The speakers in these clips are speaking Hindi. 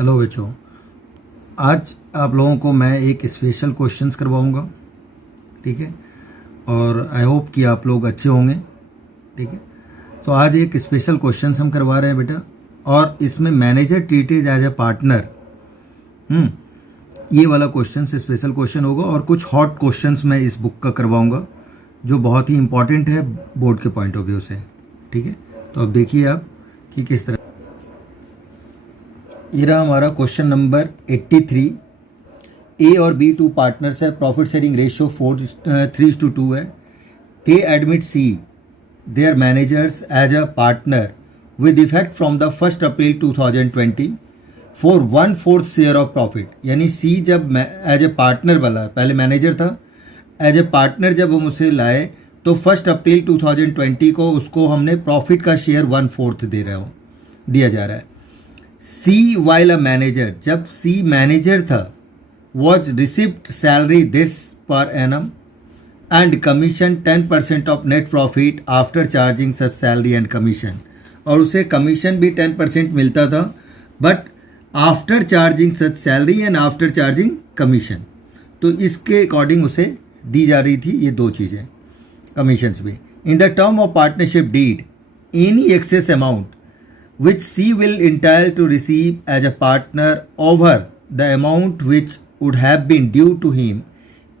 हेलो बच्चों, आज आप लोगों को मैं एक स्पेशल क्वेश्चंस करवाऊंगा। ठीक है, और आई होप कि आप लोग अच्छे होंगे। ठीक है, तो आज एक स्पेशल क्वेश्चंस हम करवा रहे हैं बेटा, और इसमें manager treated as a partner, ये वाला क्वेश्चन स्पेशल क्वेश्चन होगा। और कुछ हॉट क्वेश्चंस मैं इस बुक का करवाऊंगा जो बहुत ही इंपॉर्टेंट है बोर्ड के पॉइंट ऑफ व्यू से। ठीक है, तो अब देखिए आप कि किस तरह। ये रहा हमारा क्वेश्चन नंबर 83। ए और बी टू पार्टनर्स है, प्रॉफिट शेयरिंग रेशियो 3:2 है। A admit C their managers as a partner with effect from the 1 April 2020 for 1/4 share of profit. यानी सी जब एज ए पार्टनर वाला, पहले मैनेजर था, एज ए पार्टनर जब हम उसे लाए तो 1 अप्रैल 2020 को उसको हमने प्रॉफिट का शेयर 1/4 दिया जा रहा है। सी वाइल अ मैनेजर, जब सी मैनेजर था, वॉज रिसिप्ट सैलरी दिस पर annum and commission 10% of net profit after charging such salary and commission. और उसे कमीशन भी 10% मिलता था, but after charging such salary and after charging commission. तो इसके अकॉर्डिंग उसे दी जा रही थी ये दो चीज़ें, कमीशंस भी। In the term of partnership deed any excess amount which C will entitle to receive as a partner over the amount which would have been due to him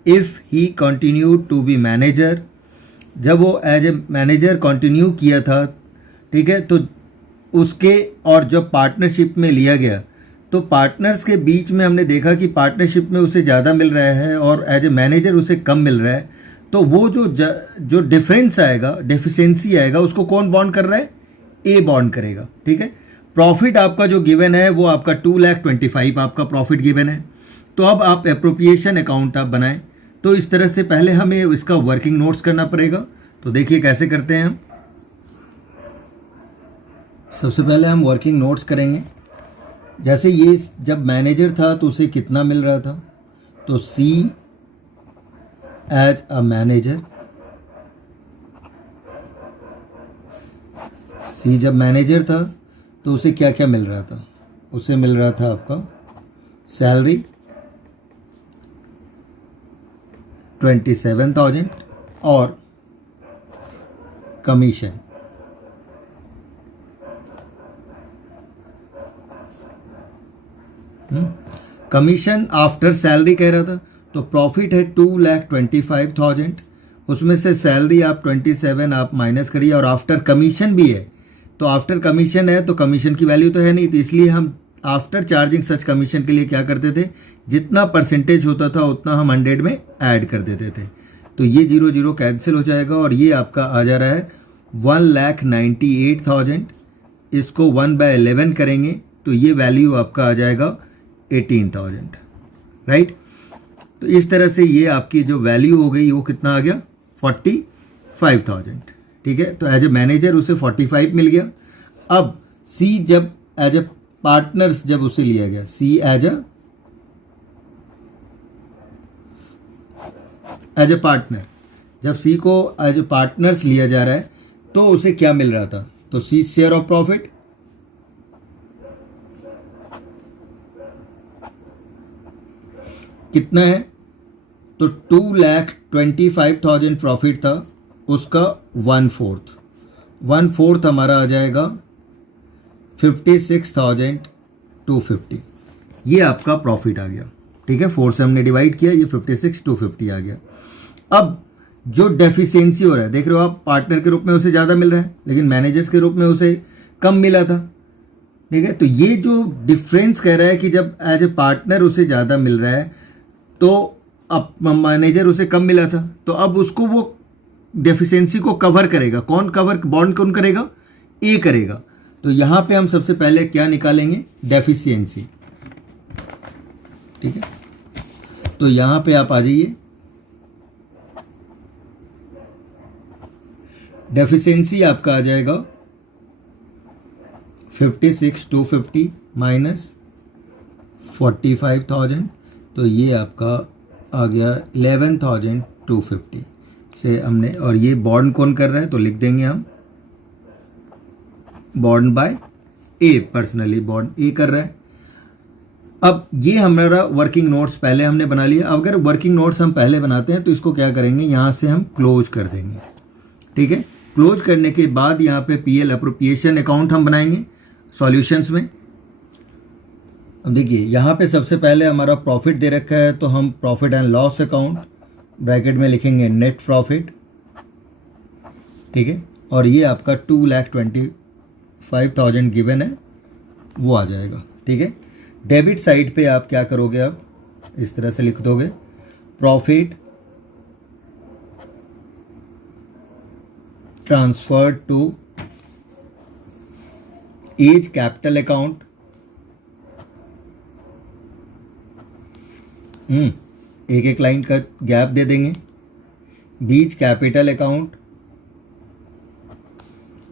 if he continued to be manager। जब वो एज ए मैनेजर कंटिन्यू किया था, ठीक है, तो उसके और जब पार्टनरशिप में लिया गया तो पार्टनर्स के बीच में हमने देखा कि पार्टनरशिप में उसे ज़्यादा मिल रहा है और एज ए मैनेजर उसे कम मिल रहा है। तो वो जो डिफरेंस आएगा, डेफिशिएंसी आएगा, उसको कौन बॉन्ड कर रहा है? ए बॉन्ड करेगा। ठीक है, प्रॉफिट आपका जो गिवन है वो आपका 2,25,000 आपका प्रॉफिट गिवन है। तो अब आप एप्रोप्रिएशन अकाउंट आप बनाएं, तो इस तरह से पहले हमें इसका वर्किंग नोट्स करना पड़ेगा। तो देखिए कैसे करते हैं हम। सबसे पहले हम वर्किंग नोट्स करेंगे। जैसे ये जब मैनेजर था तो उसे कितना मिल रहा था, तो सी एज अ मैनेजर, सी जब मैनेजर था तो उसे क्या क्या मिल रहा था? उसे मिल रहा था आपका सैलरी 27,000 और कमीशन कमीशन आफ्टर सैलरी कह रहा था। तो प्रॉफिट है 2,25,000, उसमें से सैलरी आप 27 आप माइनस करिए, और आफ्टर कमीशन भी है। तो आफ्टर कमीशन है तो कमीशन की वैल्यू तो है नहीं, तो इसलिए हम आफ्टर चार्जिंग सच कमीशन के लिए क्या करते थे, जितना परसेंटेज होता था उतना हम 100 में ऐड कर देते थे। तो ये 0 कैंसिल हो जाएगा और ये आपका आ जा रहा है 1,98,000। इसको 1/11 करेंगे तो ये वैल्यू आपका आ जाएगा 18,000। राइट, तो इस तरह से ये आपकी जो वैल्यू हो गई वो कितना आ गया? 45,000। ठीक है, तो एज ए मैनेजर उसे 45 मिल गया। अब सी जब एज ए पार्टनर्स जब उसे लिया गया, सी एज ए पार्टनर, जब सी को एज ए पार्टनर्स लिया जा रहा है तो उसे क्या मिल रहा था? तो सी शेयर ऑफ प्रॉफिट कितना है? तो 2,25,000 प्रॉफिट था, उसका 1/4 हमारा आ जाएगा 56,250। ये आपका प्रॉफिट आ गया। ठीक है, 4 से हमने डिवाइड किया, ये 56,250 आ गया। अब जो डेफिशिएंसी हो रहा है, देख रहे हो आप, पार्टनर के रूप में उसे ज़्यादा मिल रहा है लेकिन मैनेजर्स के रूप में उसे कम मिला था। ठीक है, तो ये जो डिफरेंस कह रहा है कि जब एज ए पार्टनर उसे ज़्यादा मिल रहा है तो अब मैनेजर उसे कम मिला था, तो अब उसको वो डेफिशिएंसी को कवर करेगा। कौन कवर, बॉन्ड कौन करेगा? ए करेगा। तो यहां पे हम सबसे पहले क्या निकालेंगे? डेफिशिएंसी। ठीक है, तो यहां पे आप आ जाइए। डेफिशिएंसी आपका आ जाएगा 56,250 माइनस 45,000, तो ये आपका आ गया 11,250 से हमने। और ये बॉन्ड कौन कर रहा है? तो लिख देंगे हम bond by A, personally bond A कर रहा है। अब ये हमारा वर्किंग नोट्स पहले हमने बना लिया। अगर वर्किंग नोट्स हम पहले बनाते हैं तो इसको क्या करेंगे, यहाँ से हम क्लोज कर देंगे। ठीक है, क्लोज करने के बाद यहाँ पे पीएल अप्रोप्रिएशन अकाउंट हम बनाएंगे सॉल्यूशंस में। अब देखिए यहाँ पे सबसे पहले हमारा प्रॉफिट दे रखा है, तो हम profit and loss account bracket में लिखेंगे नेट प्रॉफिट। ठीक है, और ये आपका 2,25,000 गिवन है, वो आ जाएगा। ठीक है, डेबिट साइड पे आप क्या करोगे, आप इस तरह से लिख दोगे profit transferred to as capital account. एक एक लाइन का गैप दे देंगे। B's capital account,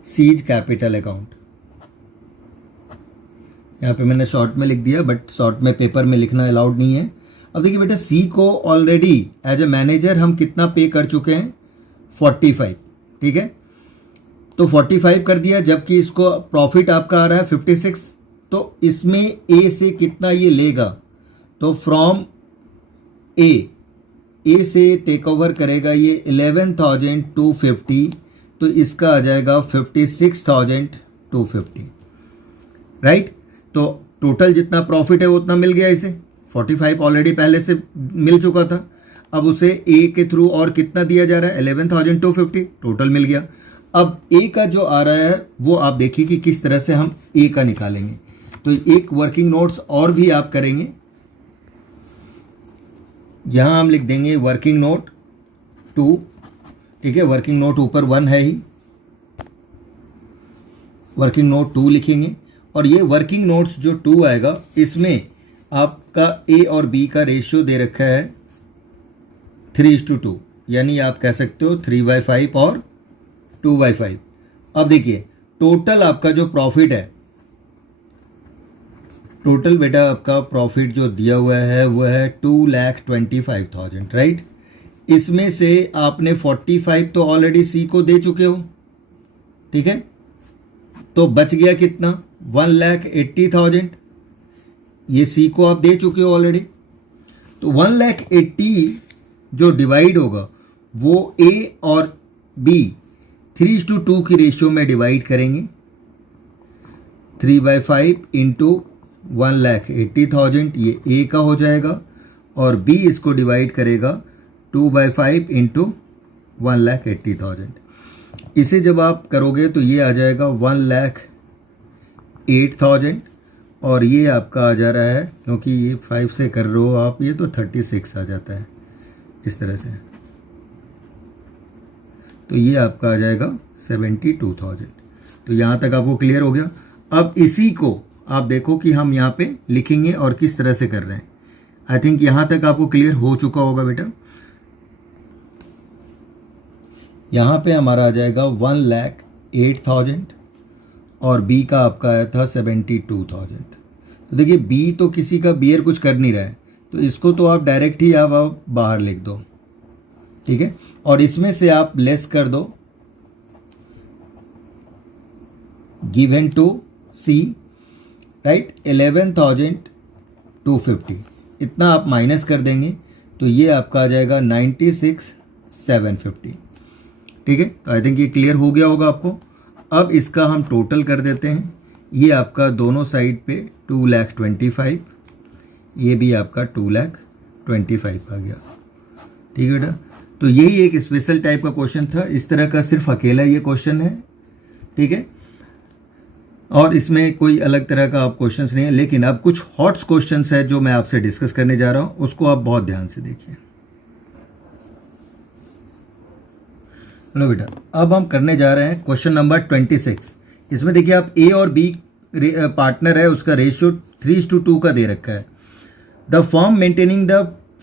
C's capital account. यहाँ पे मैंने शॉर्ट में लिख दिया, बट शॉर्ट में पेपर में लिखना अलाउड नहीं है। अब देखिए बेटा, सी को ऑलरेडी एज ए मैनेजर हम कितना पे कर चुके हैं, 45। ठीक है, तो 45 कर दिया, जबकि इसको प्रॉफिट आपका आ रहा है 56। तो इसमें ए से कितना ये लेगा, तो फ्रॉम ए से टेक ओवर करेगा ये 11,250, तो इसका आ जाएगा 56,250। राइट, तो टोटल जितना प्रॉफिट है वो उतना मिल गया इसे। 45 ऑलरेडी पहले से मिल चुका था, अब उसे ए के थ्रू और कितना दिया जा रहा है, 11,250 टोटल मिल गया। अब ए का जो आ रहा है वो आप देखिए कि किस तरह से हम ए का निकालेंगे। तो एक वर्किंग नोट्स और भी आप करेंगे। यहाँ हम लिख देंगे वर्किंग नोट 2। ठीक है, वर्किंग नोट ऊपर 1 है ही, वर्किंग नोट 2 लिखेंगे। और ये वर्किंग नोट्स जो 2 आएगा, इसमें आपका ए और बी का रेशियो दे रखा है 3:2, यानी आप कह सकते हो 3/5 और 2/5। अब देखिए टोटल आपका जो प्रॉफिट है, टोटल बेटा आपका प्रॉफिट जो दिया हुआ है वो है 2,25,000। राइट, इसमें से आपने 45 तो ऑलरेडी सी को दे चुके हो। ठीक है, तो बच गया कितना, 1,80,000। ये सी को आप दे चुके हो ऑलरेडी, तो 1,80,000 जो डिवाइड होगा वो ए और बी 3:2 की रेशियो में डिवाइड करेंगे। 3/5 इंटू 1,80,000 ये ए का हो जाएगा, और बी इसको डिवाइड करेगा 2/5 इंटू 1,80,000। इसे जब आप करोगे तो ये आ जाएगा 1,08,000, और ये आपका आ जा रहा है, क्योंकि ये 5 से कर रहे हो आप, ये तो 36 आ जाता है इस तरह से। तो ये आपका आ जाएगा 72,000। तो यहाँ तक आपको क्लियर हो गया। अब इसी को आप देखो कि हम यहाँ पे लिखेंगे और किस तरह से कर रहे हैं। आई थिंक यहाँ तक आपको क्लियर हो चुका होगा बेटा। यहाँ पे हमारा आ जाएगा 1,08,000 और बी का आपका आया था 72,000। तो देखिए बी तो किसी का बीयर कुछ कर नहीं रहा है, तो इसको तो आप डायरेक्ट ही आप बाहर लिख दो। ठीक है, और इसमें से आप लेस कर दो गिवन टू सी। राइट, 11,250 इतना आप माइनस कर देंगे, तो ये आपका आ जाएगा 96,750। ठीक है, तो आई थिंक ये क्लियर हो गया होगा आपको। अब इसका हम टोटल कर देते हैं। ये आपका दोनों साइड पे 2,25,000, ये भी आपका 2,25,000 आ गया। ठीक है बेटा, तो यही एक स्पेशल टाइप का क्वेश्चन था। इस तरह का सिर्फ अकेला ये क्वेश्चन है। ठीक है, और इसमें कोई अलग तरह का आप क्वेश्चंस नहीं है, लेकिन अब कुछ हॉट्स क्वेश्चंस है जो मैं आपसे डिस्कस करने जा रहा हूं, उसको आप बहुत ध्यान से देखिए। लो बेटा, अब हम करने जा रहे हैं क्वेश्चन नंबर 26। इसमें देखिए आप ए और बी पार्टनर है, उसका रेशियो 3:2 का दे रखा है। The firm maintaining the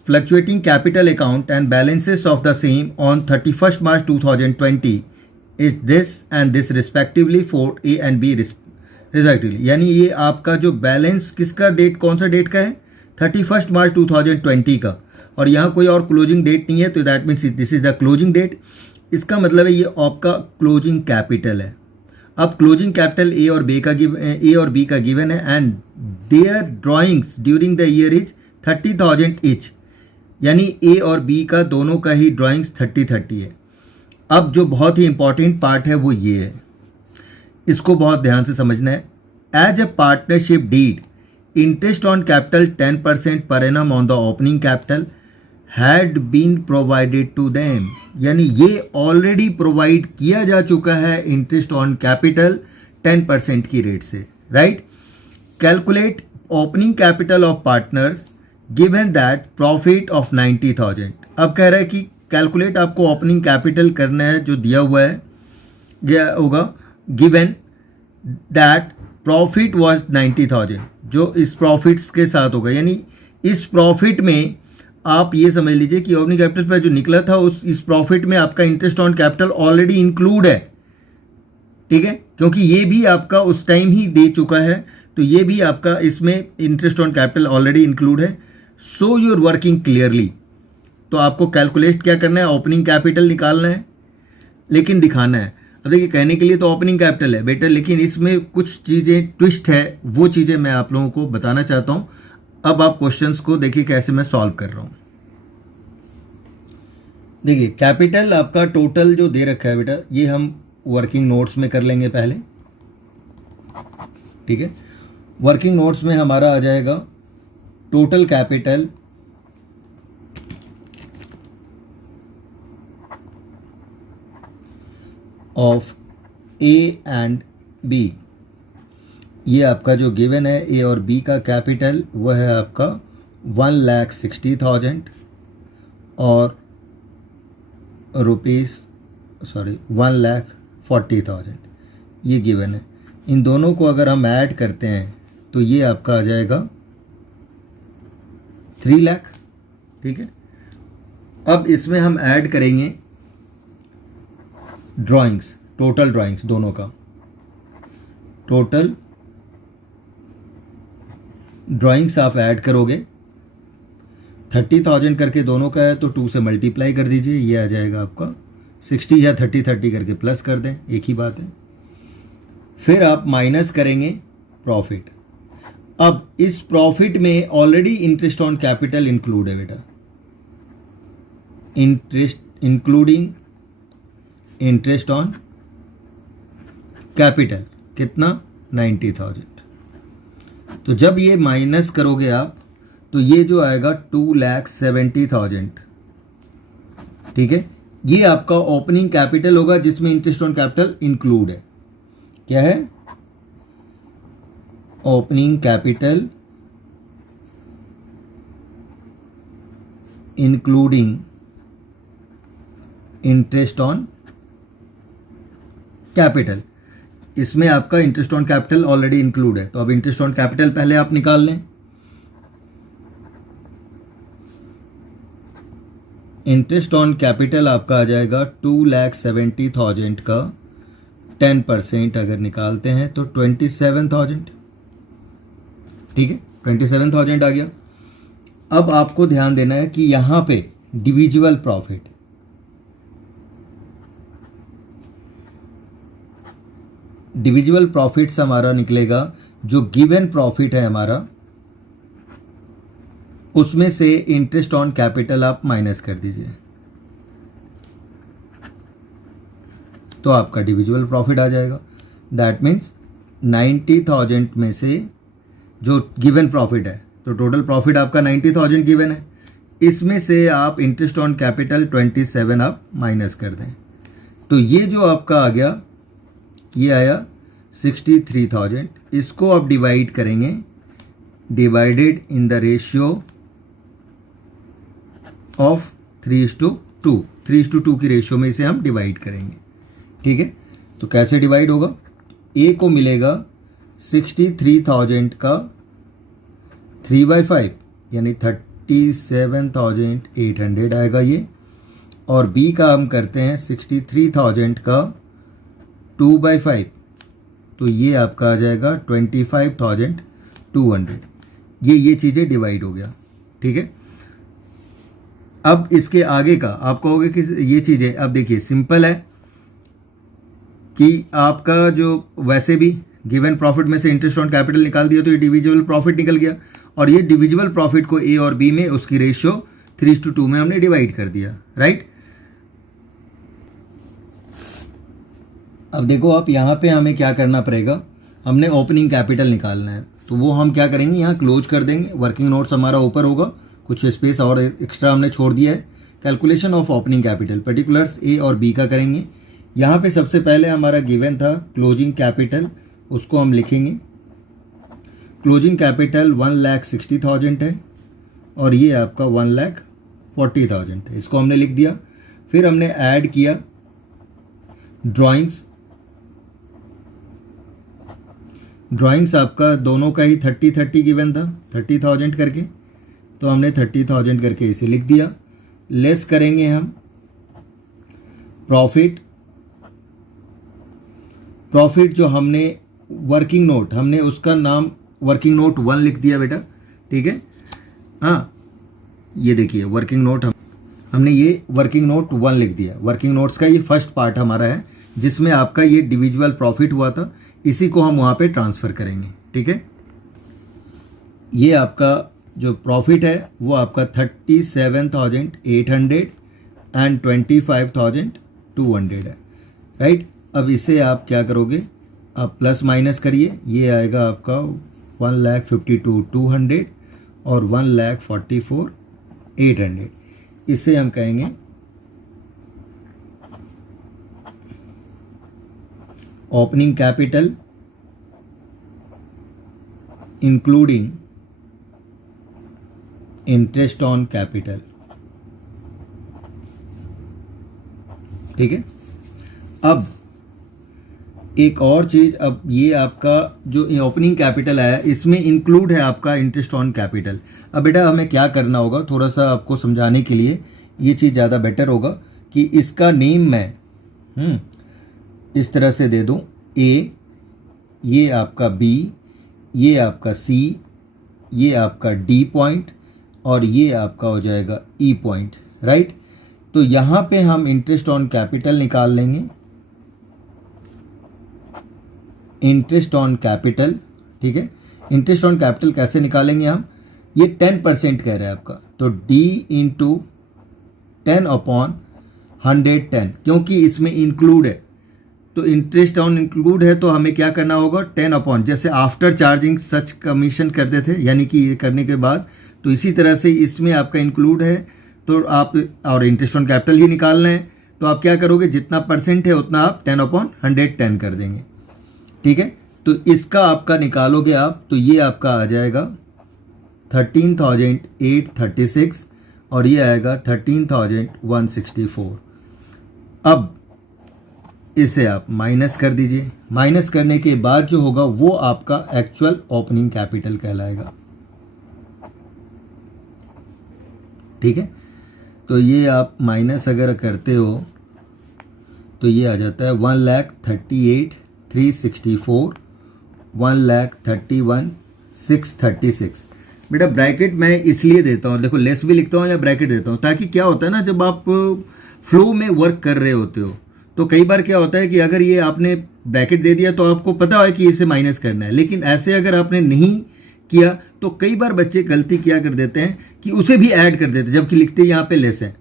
fluctuating capital account and balances of the same on 31 March 2020 is this and this respectively for A and B respectively. यानी ये आपका जो बैलेंस किसका डेट, कौन सा डेट का है, 31 मार्च 2020 का, और यहाँ कोई और क्लोजिंग डेट नहीं है, तो that means this is the closing date. इसका मतलब है ये आपका क्लोजिंग कैपिटल है। अब क्लोजिंग कैपिटल ए और बी का गिवन है and their drawings during the year is 30,000 each, यानी ए और बी का दोनों का ही ड्राइंग्स 30-30 है। अब जो बहुत ही इंपॉर्टेंट पार्ट है वो ये है, इसको बहुत ध्यान से समझना है। As a partnership deed, interest on capital 10% per annum on the opening capital had been provided to them, यानी ये ऑलरेडी प्रोवाइड किया जा चुका है इंटरेस्ट ऑन कैपिटल 10% की रेट से, right. Calculate opening capital of partners given that profit of 90,000। अब कह रहा है कि कैलकुलेट आपको ओपनिंग कैपिटल करना है जो दिया हुआ है, क्या होगा, गिवन दैट प्रॉफिट वॉज 90,000, जो इस प्रॉफिट्स के साथ होगा, यानी इस प्रॉफिट में आप ये समझ लीजिए कि ओपनिंग कैपिटल पर जो निकला था इस प्रॉफिट में आपका interest on capital already include है, ठीक है, क्योंकि ये भी आपका उस टाइम ही दे चुका है, तो ये भी आपका इसमें interest on capital already include है। So you are working clearly. तो आपको कैलकुलेट क्या करना है, ओपनिंग कैपिटल निकालना है, लेकिन दिखाना है। अब देखिए कहने के लिए तो ओपनिंग कैपिटल है बेटा, लेकिन इसमें कुछ चीज़ें ट्विस्ट है, वो चीज़ें मैं आप लोगों को बताना चाहता हूँ। अब आप क्वेश्चंस को देखिए कैसे मैं सॉल्व कर रहा हूँ। देखिए कैपिटल आपका टोटल जो दे रखा है बेटा, ये हम वर्किंग नोट्स में कर लेंगे पहले, ठीक है। वर्किंग नोट्स में हमारा आ जाएगा total capital of A and B. ये आपका जो गिवन है ए और बी का कैपिटल वो है आपका 1,60,000 और ₹1,40,000 ये गिवन है। इन दोनों को अगर हम ऐड करते हैं तो ये आपका आ जाएगा 3 लाख, ठीक है। अब इसमें हम ऐड करेंगे ड्राइंग्स, टोटल ड्राइंग्स दोनों का, टोटल ड्राइंग्स आप ऐड करोगे, 30,000 करके दोनों का है तो 2 से मल्टीप्लाई कर दीजिए, ये आ जाएगा आपका 60 या 30 करके प्लस कर दें, एक ही बात है। फिर आप माइनस करेंगे प्रॉफिट। अब इस प्रॉफिट में already interest on capital include है बेटा, interest including interest on capital कितना 90,000। तो जब ये माइनस करोगे आप तो ये जो आएगा 2,70,000, ठीक है। ये आपका ओपनिंग कैपिटल होगा जिसमें इंटरेस्ट ऑन कैपिटल इंक्लूड है। क्या है, opening capital including interest on capital, इसमें आपका interest on capital already include है। तो अब इंटरेस्ट ऑन कैपिटल पहले आप निकाल लें। इंटरेस्ट ऑन कैपिटल आपका आ जाएगा 2,70,000 का 10% अगर निकालते हैं तो 27,000, ठीक है, 27,000 आ गया। अब आपको ध्यान देना है कि यहां पे डिविजिबल प्रॉफिट, डिविजिबल प्रॉफिट्स हमारा निकलेगा, जो गिवन प्रॉफिट है हमारा उसमें से इंटरेस्ट ऑन कैपिटल आप माइनस कर दीजिए, तो आपका डिविजिबल प्रॉफिट आ जाएगा। दैट मीन्स 90,000 में से जो गिवन प्रॉफिट है, तो टोटल प्रॉफिट आपका 90,000 गिवन है, इसमें से आप इंटरेस्ट ऑन कैपिटल 27 आप माइनस कर दें, तो ये जो आपका आ गया ये आया 63,000। इसको आप डिवाइड करेंगे, divided in the ratio of 3:2, 3:2 की रेशियो में इसे हम डिवाइड करेंगे, ठीक है। तो कैसे डिवाइड होगा, ए को मिलेगा 63,000 का 3/5 यानी 37,800 आएगा ये, और बी का हम करते हैं 63,000 का 2/5, तो ये आपका आ जाएगा 25,200। ये चीज़ें डिवाइड हो गया, ठीक है। अब इसके आगे का आप कहोगे कि ये चीज़ें, अब देखिए सिंपल है, कि आपका जो वैसे भी गिवन प्रॉफिट में से इंटरेस्ट ऑन कैपिटल निकाल दिया तो ये डिविजिबल प्रॉफिट निकल गया, और ये डिविजिबल प्रॉफिट को ए और बी में उसकी रेशियो 3:2 में हमने डिवाइड कर दिया, राइट। अब देखो आप यहाँ पे हमें क्या करना पड़ेगा, हमने ओपनिंग कैपिटल निकालना है, तो वो हम क्या करेंगे, यहाँ क्लोज कर देंगे। वर्किंग नोट्स हमारा ऊपर होगा, कुछ स्पेस और एक्स्ट्रा हमने छोड़ दिया है। Calculation of opening capital particulars A और बी का करेंगे। यहाँ पे सबसे पहले हमारा गिवन था क्लोजिंग कैपिटल, उसको हम लिखेंगे। क्लोजिंग कैपिटल 1,60,000 है और ये आपका 1,40,000 है, इसको हमने लिख दिया। फिर हमने ऐड किया ड्राइंग्स आपका दोनों का ही 30 गिवन था, 30,000 करके, तो हमने 30,000 करके इसे लिख दिया। लेस करेंगे हम प्रॉफिट जो हमने वर्किंग नोट, हमने उसका नाम वर्किंग नोट 1 लिख दिया बेटा, ठीक है। हाँ, ये देखिए वर्किंग नोट हमने ये वर्किंग नोट 1 लिख दिया। वर्किंग नोट्स का ये फर्स्ट पार्ट हमारा है जिसमें आपका ये डिविजिबल प्रॉफिट हुआ था, इसी को हम वहाँ पे ट्रांसफ़र करेंगे, ठीक है। ये आपका जो प्रॉफिट है वो आपका 37,800 एंड 25,200 है, राइट। अब इसे आप क्या करोगे, आप प्लस माइनस करिए, ये आएगा आपका 1,52,200 और 1,44,800। इसे हम कहेंगे opening capital including interest on capital, ठीक है। अब एक और चीज़, अब ये आपका जो ओपनिंग कैपिटल आया इसमें इंक्लूड है आपका इंटरेस्ट ऑन कैपिटल। अब बेटा हमें क्या करना होगा, थोड़ा सा आपको समझाने के लिए ये चीज़ ज़्यादा बेटर होगा कि इसका नेम मैं इस तरह से दे दूँ, ए, ये आपका बी, ये आपका सी, ये आपका डी पॉइंट और ये आपका हो जाएगा ई पॉइंट, राइट। तो यहाँ पे हम इंटरेस्ट ऑन कैपिटल निकाल लेंगे। इंटरेस्ट ऑन कैपिटल, ठीक है। इंटरेस्ट ऑन कैपिटल कैसे निकालेंगे हम, ये 10% कह रहा है आपका, तो D इंटू 10/110, क्योंकि इसमें इंक्लूड है, तो इंटरेस्ट ऑन इंक्लूड है तो हमें क्या करना होगा, 10 जैसे आफ्टर चार्जिंग सच कमीशन करते थे, यानी कि ये करने के बाद, तो इसी तरह से इसमें आपका इंक्लूड है तो आप, और इंटरेस्ट ऑन कैपिटल ही निकालना है, तो आप क्या करोगे, जितना परसेंट है उतना आप 10/110 कर देंगे, ठीक है। तो इसका आपका निकालोगे आप, तो ये आपका आ जाएगा 13,836 और ये आएगा 13,164। अब इसे आप माइनस कर दीजिए। माइनस करने के बाद जो होगा वो आपका एक्चुअल ओपनिंग कैपिटल कहलाएगा, ठीक है। तो ये आप माइनस अगर करते हो तो ये आ जाता है 1,38,364, 1,31,636। बेटा ब्रैकेट मैं इसलिए देता हूँ, देखो लेस भी लिखता हूँ या ब्रैकेट देता हूँ, ताकि क्या होता है ना, जब आप फ्लो में वर्क कर रहे होते हो तो कई बार क्या होता है कि अगर ये आपने ब्रैकेट दे दिया तो आपको पता है कि इसे माइनस करना है, लेकिन ऐसे अगर आपने नहीं किया तो कई बार बच्चे गलती क्या कर देते हैं कि उसे भी ऐड कर देते हैं, जबकि लिखते यहाँ पे लेस है,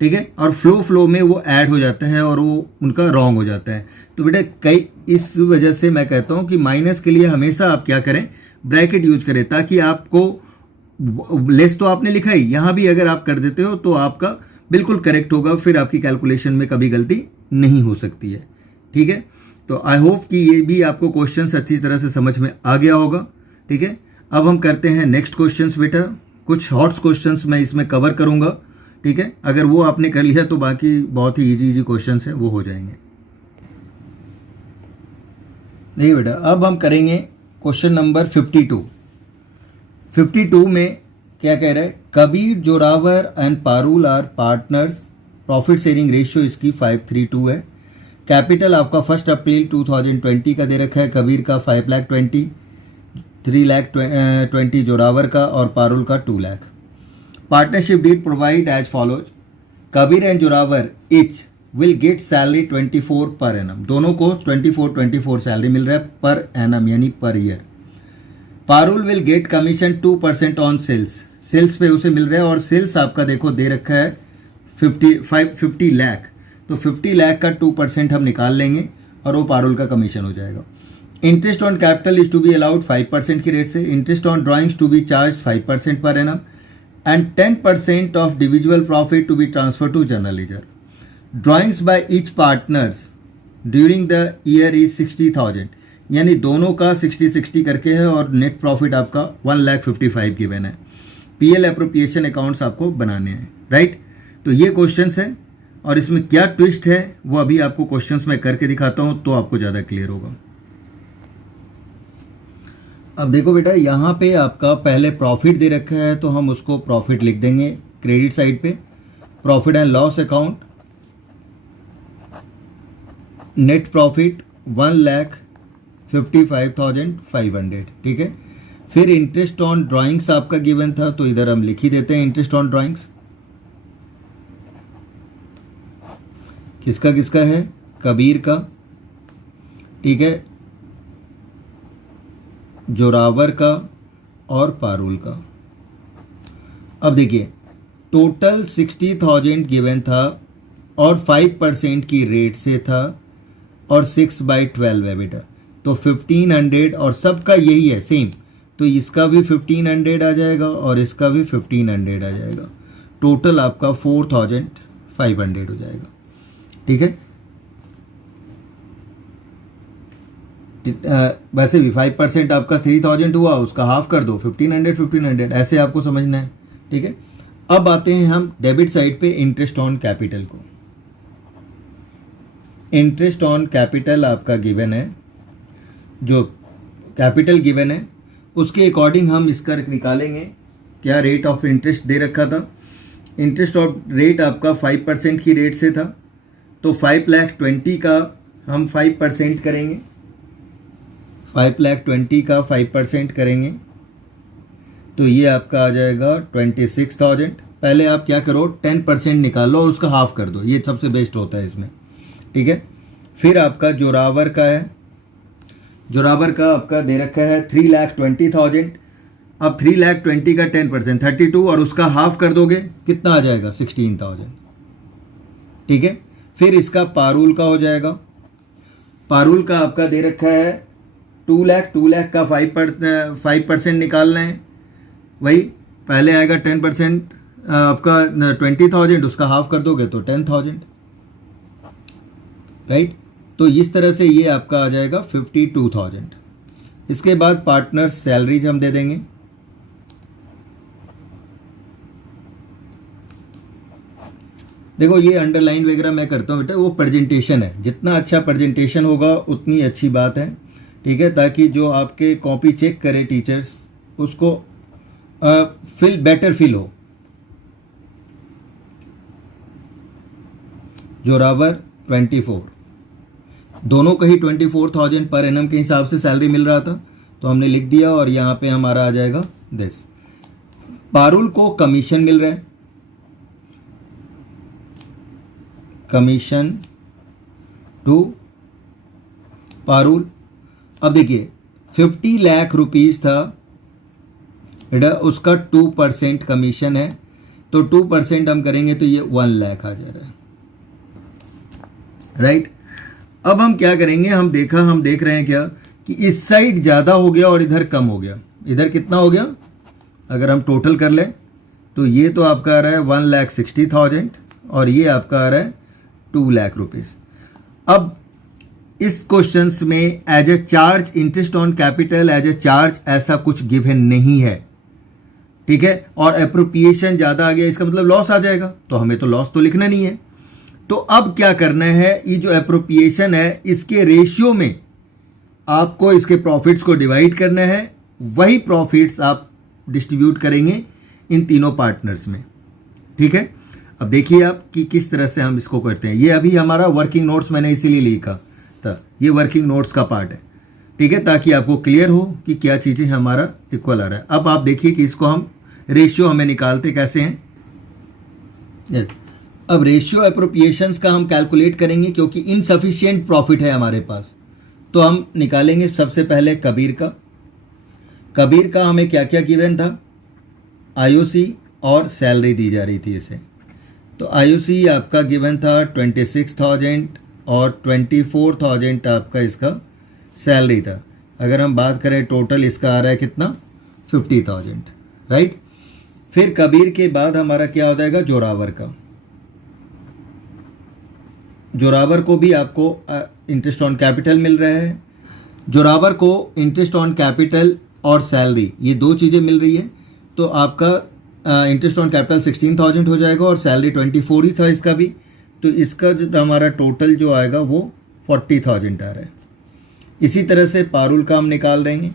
ठीक है, और फ्लो में वो ऐड हो जाता है और वो उनका रॉन्ग हो जाता है। तो बेटा इस वजह से मैं कहता हूँ कि माइनस के लिए हमेशा आप क्या करें, ब्रैकेट यूज करें, ताकि आपको लेस तो आपने लिखा ही, यहाँ भी अगर आप कर देते हो तो आपका बिल्कुल करेक्ट होगा, फिर आपकी कैलकुलेशन में कभी गलती नहीं हो सकती है, ठीक है। तो आई होप कि ये भी आपको क्वेश्चन अच्छी तरह से समझ में आ गया होगा, ठीक है। अब हम करते हैं नेक्स्ट क्वेश्चंस बेटा, कुछ हॉट्स क्वेश्चंस मैं इसमें कवर करूंगा, ठीक है। अगर वो आपने कर लिया तो बाकी बहुत ही इजी क्वेश्चंस हैं वो हो जाएंगे। नहीं बेटा, अब हम करेंगे क्वेश्चन नंबर 52 में क्या कह रहा है, Kabir, Zoravar and Parul are partners, profit sharing ratio इसकी 5:3:2 है। कैपिटल आपका 1 अप्रैल 2020 का दे रखा है, कबीर का 5,20,000, 3,20,000 जोरावर का और पारुल का 2,00,000। Partnership deed provide as follows, Kabir and Zoravar each will get salary 24 per annum, दोनों को 24 सैलरी मिल रहा है पर एनम यानी per year. Parul will get commission 2% on sales, sales पे उसे मिल रहा है और सेल्स आपका देखो दे रखा है 50 लाख, तो 50 लाख का 2% हम निकाल लेंगे और वो पारुल का कमीशन हो जाएगा। Interest on capital is to be allowed 5% की रेट से, interest on drawings to be charge 5% per annum and 10% of divisible profit to be transfer to general ledger. Drawings by each partners during the year is 60,000, यानी दोनों का 60-60 करके है और नेट प्रॉफिट आपका 1,55,000 गिवन है। पीएल एप्रोप्रिएशन अकाउंट्स आपको बनाने हैं, राइट। तो ये क्वेश्चंस है और इसमें क्या ट्विस्ट है वो अभी आपको क्वेश्चंस में करके दिखाता हूं तो आपको ज़्यादा क्लियर होगा। अब देखो बेटा, यहाँ पे आपका पहले प्रॉफिट दे रखा है तो हम उसको प्रॉफिट लिख देंगे क्रेडिट साइड पे, profit and loss account, net profit 1,55,500, ठीक है। फिर इंटरेस्ट ऑन ड्राइंग्स आपका गिवन था तो इधर हम लिख ही देते हैं इंटरेस्ट ऑन ड्राइंग्स। किसका किसका है? कबीर का, ठीक है, जोरावर का और पारुल का। अब देखिए टोटल 60,000 गिवन था और 5% की रेट से था और 6/12 है बेटा, तो 1500 और सबका यही है सेम, तो इसका भी 1500 आ जाएगा और इसका भी 1500 आ जाएगा, टोटल आपका 4,500 हो जाएगा, ठीक है। वैसे भी 5% आपका 3,000 हुआ, उसका हाफ कर दो 1500 ऐसे आपको समझना है, ठीक है। अब आते हैं हम डेबिट साइड पे इंटरेस्ट ऑन कैपिटल को। इंटरेस्ट ऑन कैपिटल आपका गिवन है, जो कैपिटल गिवन है उसके अकॉर्डिंग हम इसका निकालेंगे क्या रेट ऑफ इंटरेस्ट दे रखा था। इंटरेस्ट ऑफ रेट आपका 5% की रेट से था, तो 5,20,000 का हम 5% करेंगे, 5,20,000 का 5% करेंगे तो ये आपका आ जाएगा 26,000। पहले आप क्या करो 10% निकाल लो और उसका हाफ कर दो, ये सबसे बेस्ट होता है इसमें, ठीक है। फिर आपका जोरावर का है, जोरावर का आपका दे रखा है 3,20,000। अब 3,20,000 का 10% 32 और उसका हाफ कर दोगे कितना आ जाएगा 16,000, ठीक है। फिर इसका पारुल का हो जाएगा, पारुल का आपका दे रखा है 2 लाख का 5% निकालना है, वही पहले आएगा 10% आपका 20,000, उसका हाफ कर दोगे तो 10,000, राइट। तो इस तरह से ये आपका आ जाएगा 52,000। इसके बाद पार्टनर्स सैलरीज हम दे देंगे, देखो ये अंडरलाइन वगैरह मैं करता हूँ बेटा, वो प्रेजेंटेशन है, जितना अच्छा प्रेजेंटेशन होगा उतनी अच्छी बात है, ठीक है, ताकि जो आपके कॉपी चेक करे टीचर्स उसको बेटर फील हो। जोरावर 24, दोनों का ही 24,000 पर एनम के हिसाब से सैलरी मिल रहा था तो हमने लिख दिया और यहाँ पे हमारा आ जाएगा दिस। पारुल को कमीशन मिल रहा है, कमीशन टू पारुल। अब देखिए 50 लाख रुपीस था बेटा, उसका 2% कमीशन है, तो 2% हम करेंगे तो ये 1 लाख आ जा रहा है, राइट। अब हम क्या करेंगे, हम देख रहे हैं क्या कि इस साइड ज़्यादा हो गया और इधर कम हो गया। इधर कितना हो गया, अगर हम टोटल कर लें तो ये तो आपका आ रहा है 1,60,000 और ये आपका आ रहा है 2 लाख रुपीज़। अब इस क्वेश्चंस में as a charge interest on capital as a charge ऐसा कुछ गिवन नहीं है, ठीक है, और एप्रोप्रिएशन ज़्यादा आ गया इसका मतलब लॉस आ जाएगा, तो हमें तो लॉस तो लिखना नहीं है। तो अब क्या करना है, ये जो एप्रोप्रिएशन है इसके रेशियो में आपको इसके प्रॉफिट्स को डिवाइड करना है, वही प्रॉफिट्स आप डिस्ट्रीब्यूट करेंगे इन तीनों पार्टनर्स में, ठीक है। अब देखिए आप कि किस तरह से हम इसको करते हैं। ये अभी हमारा वर्किंग नोट्स मैंने इसीलिए लिखा था, ये वर्किंग नोट्स का पार्ट है, ठीक है, ताकि आपको क्लियर हो कि क्या चीज़ें हमारा इक्वल आ रहा है। अब आप देखिए कि इसको हम रेशियो हमें निकालते कैसे हैं। अब रेशियो अप्रोप्रिएशंस का हम कैलकुलेट करेंगे क्योंकि इनसफिशिएंट प्रॉफिट है हमारे पास, तो हम निकालेंगे सबसे पहले कबीर का। कबीर का हमें क्या क्या गिवन था, आईओसी और सैलरी दी जा रही थी इसे। तो आईओसी आपका गिवन था 26,000 और 24,000 आपका इसका सैलरी था। अगर हम बात करें टोटल इसका आ रहा है कितना, 50,000, राइट। फिर कबीर के बाद हमारा क्या हो जाएगा, जोरावर का। जोरावर को भी आपको इंटरेस्ट ऑन कैपिटल मिल रहा है। जोरावर को इंटरेस्ट ऑन कैपिटल और सैलरी ये दो चीज़ें मिल रही है, तो आपका इंटरेस्ट ऑन कैपिटल 16,000 हो जाएगा और सैलरी 24 ही था इसका भी, तो इसका जो हमारा टोटल जो आएगा वो 40,000 आ रहा है। इसी तरह से पारुल का हम निकाल देंगे।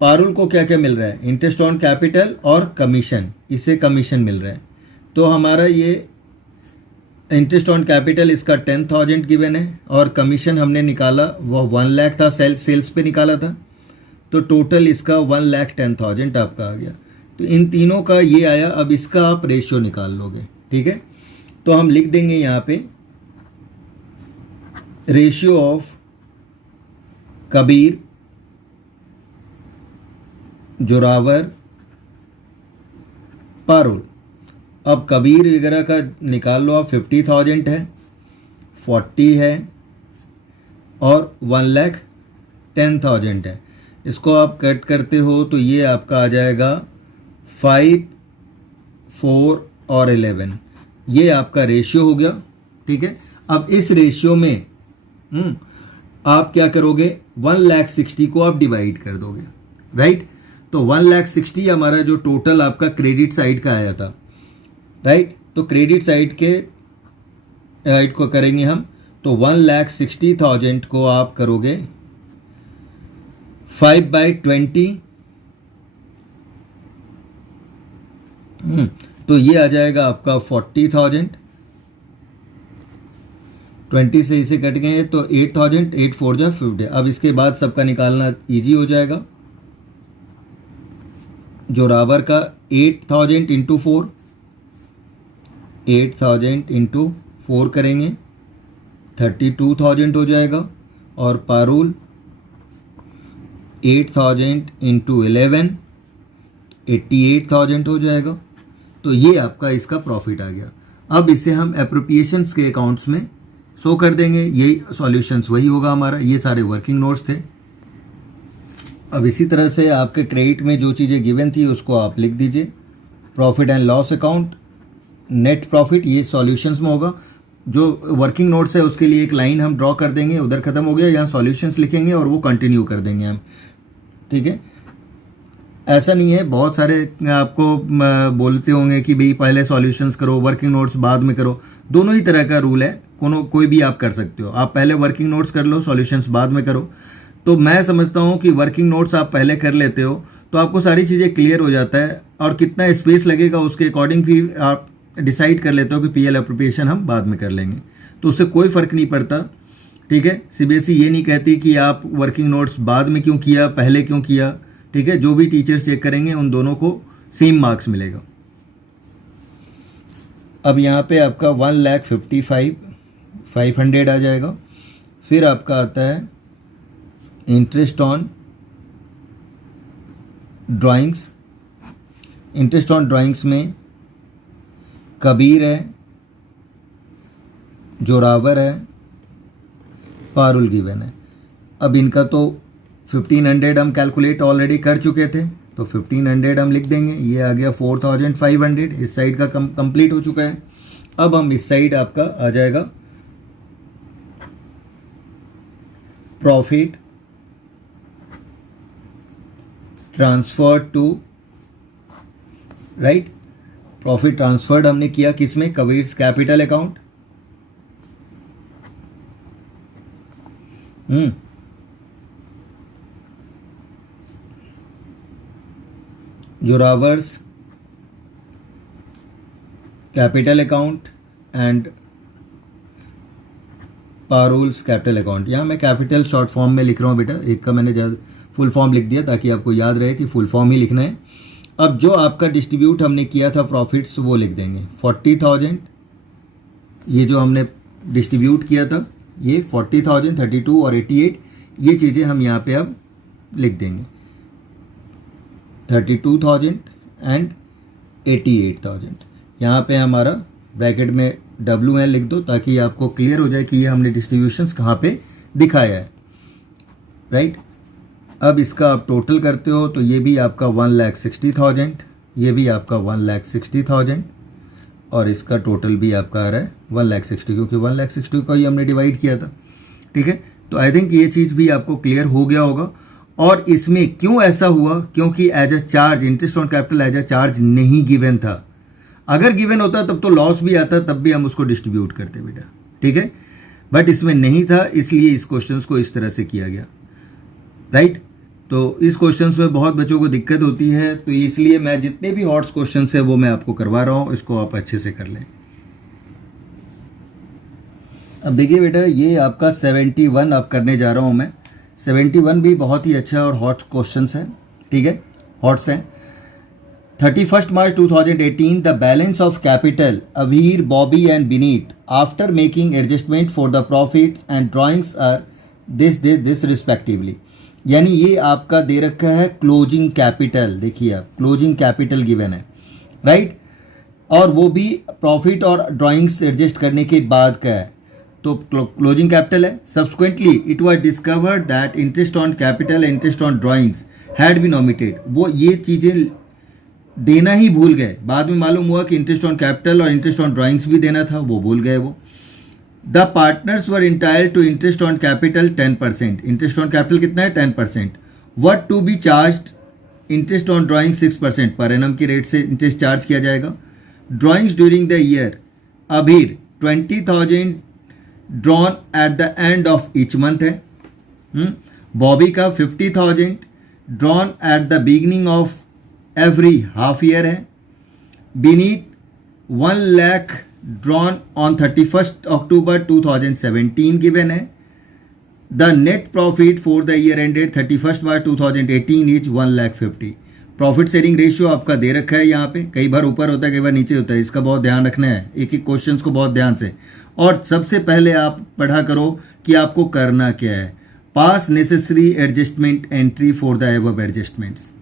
पारुल को क्या क्या मिल रहा है, इंटरेस्ट ऑन कैपिटल और कमीशन, इसे कमीशन मिल रहा है। तो हमारा ये इंटरेस्ट ऑन कैपिटल इसका 10,000 गिवन है और कमीशन हमने निकाला वो 1 लाख था, सेल्स पे निकाला था, तो टोटल इसका 1,10,000 आपका आ गया। तो इन तीनों का ये आया। अब इसका आप रेशियो निकाल लोगे, ठीक है। तो हम लिख देंगे यहाँ पे रेशियो ऑफ कबीर, जोरावर, पारुल। अब कबीर वगैरह का निकाल लो आप, 50,000 है, 40 है और 1,10,000 है। इसको आप कट करते हो तो ये आपका आ जाएगा 5, 4 और 11, ये आपका रेशियो हो गया, ठीक है। अब इस रेशियो में आप क्या करोगे, 1,60,000 को आप डिवाइड कर दोगे, राइट। तो 1,60,000 हमारा जो टोटल आपका क्रेडिट साइड का आया था, राइट। तो क्रेडिट साइड के राइट को करेंगे हम, तो 1,60,000 को आप करोगे 5/20, तो ये आ जाएगा आपका 40,000। 20 से इसे कट गए तो 8,000, 8 4 जा 50। अब इसके बाद सबका निकालना इजी हो जाएगा। जोरावर का 8,000 इंटू 4, 8,000 इंटू 4 करेंगे 32,000 हो जाएगा। और पारुल 8,000 इंटू 11 88,000 हो जाएगा। तो ये आपका इसका प्रॉफिट आ गया। अब इसे हम एप्रोप्रिएशंस के अकाउंट्स में शो कर देंगे। यही सॉल्यूशंस वही होगा हमारा। ये सारे वर्किंग नोट्स थे। अब इसी तरह से आपके क्रेडिट में जो चीज़ें गिवन थी उसको आप लिख दीजिए। Profit and loss account, net profit, ये सॉल्यूशंस में होगा। जो वर्किंग नोट्स है उसके लिए एक लाइन हम ड्रॉ कर देंगे, उधर ख़त्म हो गया। यहाँ सॉल्यूशंस लिखेंगे और वो कंटिन्यू कर देंगे हम, ठीक है। ऐसा नहीं है, बहुत सारे आपको बोलते होंगे कि भाई पहले सॉल्यूशंस करो, वर्किंग नोट्स बाद में करो। दोनों ही तरह का रूल है, कोई भी आप कर सकते हो। आप पहले वर्किंग नोट्स कर लो, सॉल्यूशंस बाद में करो। तो मैं समझता हूँ कि वर्किंग नोट्स आप पहले कर लेते हो तो आपको सारी चीज़ें क्लियर हो जाता है, और कितना स्पेस लगेगा उसके अकॉर्डिंग भी आप डिसाइड कर लेते हो कि पीएल एप्रोप्रिएशन हम बाद में कर लेंगे। तो उससे कोई फ़र्क नहीं पड़ता, ठीक है। सीबीएसई ये नहीं कहती कि आप वर्किंग नोट्स बाद में क्यों किया, पहले क्यों किया, ठीक है। जो भी टीचर्स चेक करेंगे उन दोनों को सेम मार्क्स मिलेगा। अब यहाँ पे आपका 1,55,500 आ जाएगा। फिर आपका आता है interest on drawings. Interest on drawings में कबीर है, जोरावर है, पारुल गिवन है। अब इनका तो 1,500 हम कैलकुलेट ऑलरेडी कर चुके थे, तो 1,500 हम लिख देंगे। ये आ गया 4,500। इस साइड का कंप्लीट हो चुका है। अब हम इस साइड आपका आ जाएगा profit transfer to, right. Profit transferred हमने किया किसमें, Kabir's capital account. Zoravar's capital account and Parul's capital account. यहाँ मैं कैपिटल शॉर्ट फॉर्म में लिख रहा हूँ बेटा, एक का मैंने ज़्यादा फुल फॉर्म लिख दिया ताकि आपको याद रहे कि फुल फॉर्म ही लिखना है। अब जो आपका डिस्ट्रीब्यूट हमने किया था प्रॉफिट्स वो लिख देंगे 40,000 ये जो हमने डिस्ट्रीब्यूट किया था, ये 40,000, 32 और 88, ये चीज़ें हम यहाँ पे अब लिख देंगे, 32,000 एंड 88,000। यहाँ पे हमारा ब्रैकेट में WL लिख दो ताकि आपको क्लियर हो जाए कि ये हमने डिस्ट्रीब्यूशंस कहाँ पे दिखाया है, राइट। अब इसका आप टोटल करते हो तो ये भी आपका 1,60,000, ये भी आपका 1,60,000 और इसका टोटल भी आपका आ रहा है 1,60,000, क्योंकि 1,60,000 का ही हमने डिवाइड किया था, ठीक है। तो आई थिंक ये चीज़ भी आपको क्लियर हो गया होगा। और इसमें क्यों ऐसा हुआ, क्योंकि as a charge, interest on capital as a charge नहीं गिवन था। अगर गिवन होता तब तो लॉस भी आता, तब भी हम उसको डिस्ट्रीब्यूट करते बेटा, ठीक है। बट इसमें नहीं था, इसलिए इस क्वेश्चंस को इस तरह से किया गया, राइट। तो इस क्वेश्चंस में बहुत बच्चों को दिक्कत होती है, तो इसलिए मैं जितने भी हॉट्स क्वेश्चंस है वो मैं आपको करवा रहा हूँ, इसको आप अच्छे से कर लें। अब देखिए बेटा, ये आपका 71 अब करने जा रहा हूँ मैं। 71 भी बहुत ही अच्छा और हॉट क्वेश्चंस है, ठीक है, हॉट्स हैं। 31st March 2018, the balance of capital, Abhir, Bobby and Bineet, after making adjustment for the profits and drawings are this respectively। यानी ये आपका दे रखा है क्लोजिंग कैपिटल, देखिए आप क्लोजिंग कैपिटल गिवन है, राइट, और वो भी प्रॉफिट और ड्राइंग्स एडजस्ट करने के बाद का है, तो क्लोजिंग कैपिटल है। Subsequently it was discovered that interest on capital, interest on drawings had been omitted. वो ये चीज़ें देना ही भूल गए, बाद में मालूम हुआ कि इंटरेस्ट ऑन कैपिटल और इंटरेस्ट ऑन ड्राइंग्स भी देना था, वो भूल गए वो। The partners were entitled to interest on capital 10%, interest on capital कितना है 10%, what to be charge interest on drawing 6%, per annum की रेट से इंटरेस्ट चार्ज किया जाएगा। Drawings during the year, Abhir 20,000 drawn at the end of each month है, बॉबी का 50,000 drawn at the beginning of every half year है, Vineet 1 lakh drawn on 31st October 2017 given है। The net profit for the year ended 31st March 2018 is 1,50,000। Profit sharing ratio आपका दे रखा है यहाँ पे, कई बार ऊपर होता है कई बार नीचे होता है, इसका बहुत ध्यान रखना है, एक एक क्वेश्चंस को बहुत ध्यान से। और सबसे पहले आप पढ़ा करो कि आपको करना क्या है। पास necessary adjustment entry for the above adjustments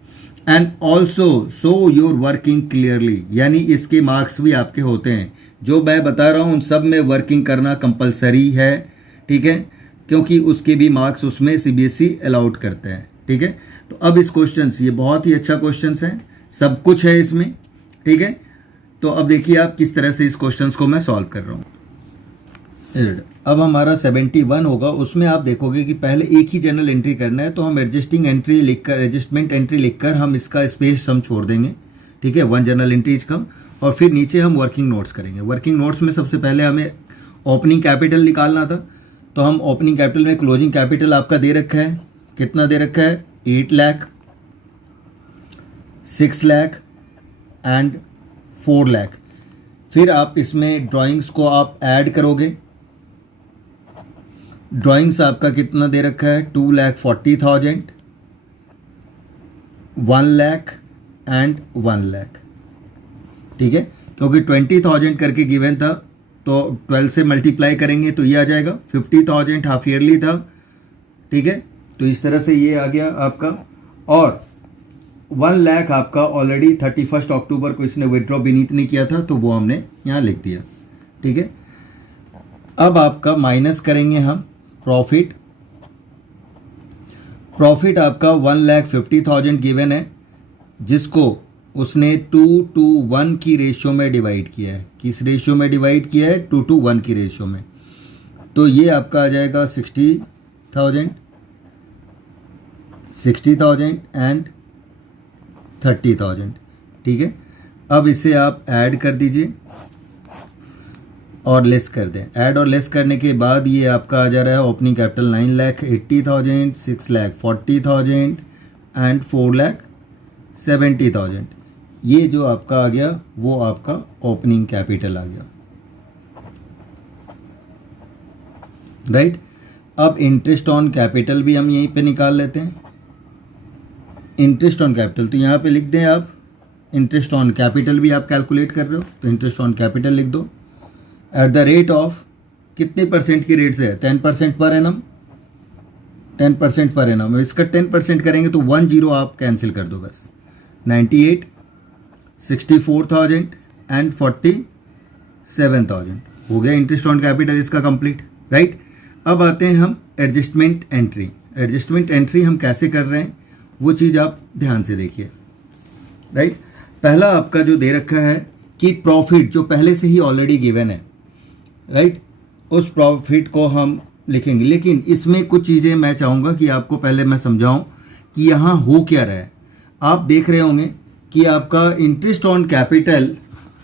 and also show your working clearly, यानी इसके मार्क्स भी आपके होते हैं। जो मैं बता रहा हूँ उन सब में वर्किंग करना कंपलसरी है, ठीक है, क्योंकि उसके भी मार्क्स उसमें CBSE अलाउड करते हैं, ठीक है। तो अब इस क्वेश्चंस, ये बहुत ही अच्छा क्वेश्चंस है, सब कुछ है इसमें, ठीक है। तो अब देखिए आप किस तरह से इस क्वेश्चंस को मैं सॉल्व कर रहा हूँ। अब हमारा 71 होगा, उसमें आप देखोगे कि पहले एक ही जर्नल एंट्री करना है, तो हम एडजस्टिंग एंट्री लिखकर, एडजस्टमेंट एंट्री लिखकर हम इसका स्पेस हम छोड़ देंगे, ठीक है, 1 जर्नल एंट्री इसका, और फिर नीचे हम वर्किंग नोट्स करेंगे। वर्किंग नोट्स में सबसे पहले हमें ओपनिंग कैपिटल निकालना था, तो हम ओपनिंग कैपिटल में क्लोजिंग कैपिटल आपका दे रखा है, कितना दे रखा है 8 लाख, 6 लाख एंड 4 लाख। फिर आप इसमें ड्राइंग्स को आप ऐड करोगे, ड्राइंग्स आपका कितना दे रखा है 2,40,000, 1 लाख एंड 1 लाख, ठीक है, क्योंकि 20,000 करके गिवन था तो 12 से मल्टीप्लाई करेंगे तो ये आ जाएगा। 50,000 हाफ ईयरली था, ठीक है, तो इस तरह से ये आ गया आपका। और 1 लाख आपका ऑलरेडी 31st अक्टूबर को इसने विड्रॉ बीनीत ने किया था, तो वो हमने यहाँ लिख दिया, ठीक है। अब आपका माइनस करेंगे हम प्रॉफिट। प्रॉफिट आपका 1,50,000 गिवन है, जिसको उसने 2:1 की रेशियो में डिवाइड किया है। किस रेशियो में डिवाइड किया है? 2:1 की रेशियो में। तो ये आपका आ जाएगा 60,000 एंड 30,000, ठीक है। अब इसे आप ऐड कर दीजिए और लेस कर दें। ऐड और लेस करने के बाद ये आपका आ जा रहा है ओपनिंग कैपिटल 9,80,000, 6,40,000 एंड 4,70,000। ये जो आपका आ गया वो आपका ओपनिंग कैपिटल आ गया, राइट। अब इंटरेस्ट ऑन कैपिटल भी हम यहीं पे निकाल लेते हैं। इंटरेस्ट ऑन कैपिटल तो यहाँ पे लिख दें आप, इंटरेस्ट ऑन कैपिटल भी आप कैलकुलेट कर रहे हो तो इंटरेस्ट ऑन कैपिटल लिख दो। एट द रेट ऑफ कितने परसेंट की रेट से है, 10% पर एनम, 10% पर एनम। इसका 10% करेंगे तो 10 आप कैंसिल कर दो बस। 98, 64,000 एंड 47,000 हो गया इंटरेस्ट ऑन कैपिटल इसका कंप्लीट, राइट। अब आते हैं हम एडजस्टमेंट एंट्री। एडजस्टमेंट एंट्री हम कैसे कर रहे हैं वो चीज़ आप ध्यान से देखिए, राइट। पहला आपका जो दे रखा है कि प्रॉफिट जो पहले से ही ऑलरेडी गिवन है, राइट, उस प्रॉफिट को हम लिखेंगे। लेकिन इसमें कुछ चीज़ें मैं चाहूँगा कि आपको पहले मैं समझाऊं कि यहाँ हो क्या रहा है। आप देख रहे होंगे कि आपका इंटरेस्ट ऑन कैपिटल